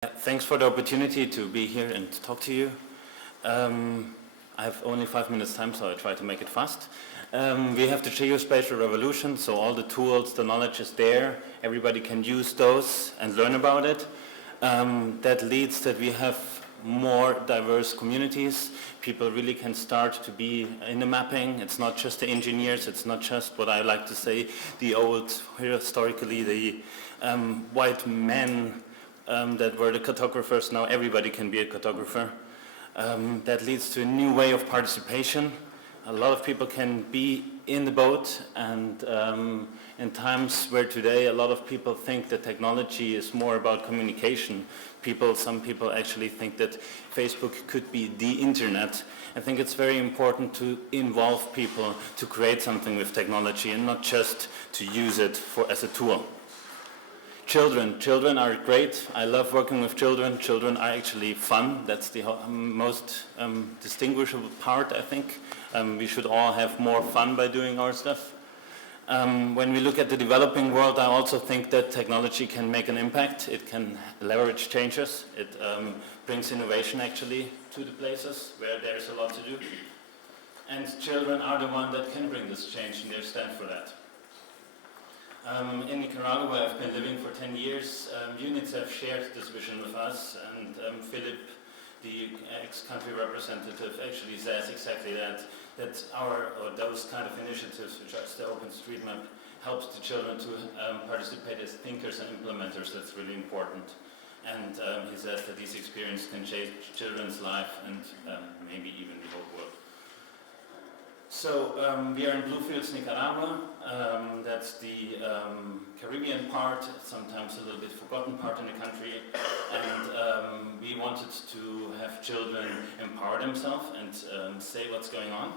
Thanks for the opportunity to be here and talk to you. I have only 5 minutes time, so I try to make it fast. We have the geospatial revolution, so all the tools, the knowledge is there. Everybody can use those and learn about it. That leads that we have more diverse communities. People really can start to be in the mapping. It's not just the engineers, it's not just what I like to say, the old, historically, the white men that were the cartographers. Now everybody can be a cartographer. That leads to a new way of participation. A lot of people can be in the boat, and in times where today a lot of people think that technology is more about communication. Some people actually think that Facebook could be the internet. I think it's very important to involve people to create something with technology and not just to use it as a tool. Children are great. I love working with children. Children are actually fun. That's the most distinguishable part, I think. We should all have more fun by doing our stuff. When we look at the developing world, I also think that technology can make an impact. It can leverage changes. It brings innovation actually to the places where there's a lot to do. And children are the one that can bring this change, and they stand for that. In Nicaragua, where I've been living for 10 years, units have shared this vision with us, and Philip, the ex-country representative, actually says exactly that those kind of initiatives, which are the OpenStreetMap, helps the children to participate as thinkers and implementers. That's really important. And he says that these experiences can change children's life and maybe even the whole world. So we are in Bluefields, Nicaragua. That's the Caribbean part, sometimes a little bit forgotten part in the country. And we wanted to have children empower themselves and say what's going on.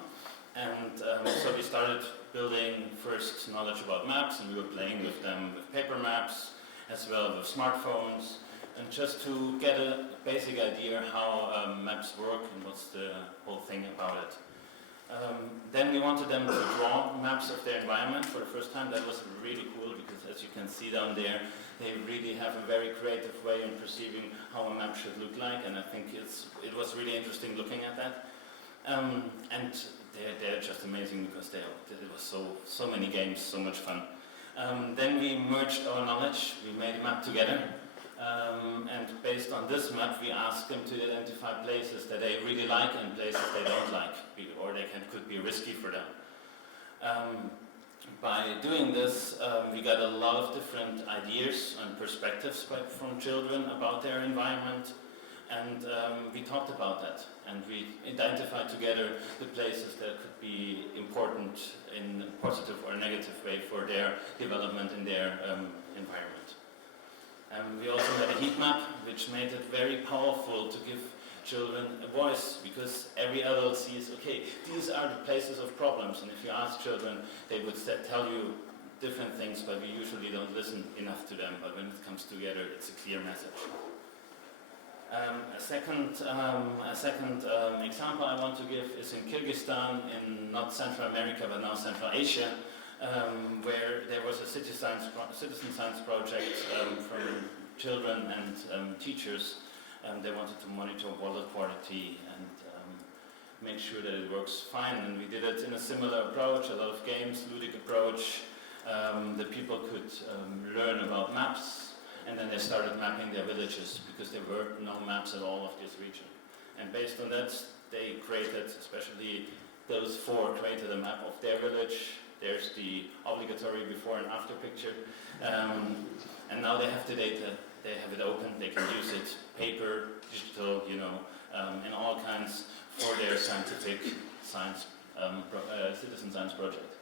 And so we started building first knowledge about maps, and we were playing with them with paper maps as well with smartphones, and just to get a basic idea how maps work and what's the whole thing about it. Then we wanted them to draw maps of their environment for the first time. That was really cool because, as you can see down there, they really have a very creative way in perceiving how a map should look like, and I think it was really interesting looking at that. And they're just amazing because it was so many games, so much fun. Then we merged our knowledge. We made a map together. And based on this map, we asked them to identify places that they really like and places they don't like, or they could be risky for them. By doing this, we got a lot of different ideas and perspectives from children about their environment, and we talked about that, and we identified together the places that could be important in a positive or negative way for their development in their environment. We also had a heat map, which made it very powerful to give children a voice, because every adult sees, okay, these are the places of problems, and if you ask children, they would tell you different things, but we usually don't listen enough to them, but when it comes together, it's a clear message. A second example I want to give is in Kyrgyzstan, in not Central America, but now Central Asia, where there was a citizen science project from children and teachers. They wanted to monitor water quality and make sure that it works fine. And we did it in a similar approach, a lot of games, ludic approach. The people could learn about maps, and then they started mapping their villages because there were no maps at all of this region. And based on that, they created, especially those four, created a map of their village. There's the obligatory before and after picture. And now they have the data, they have it open, they can use it, paper, digital, and all kinds for their scientific science, citizen science project.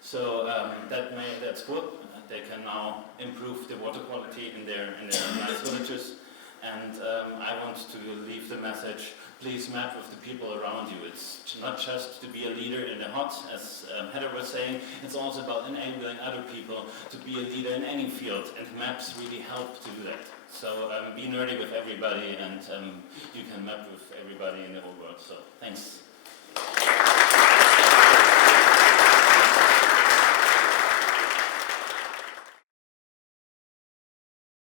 So that's good. They can now improve the water quality in their nice villages. And I want to leave the message, please map with the people around you. It's not just to be a leader in the hot, as Heather was saying, it's also about enabling other people to be a leader in any field, and maps really help to do that. So be nerdy with everybody, and you can map with everybody in the whole world. So thanks.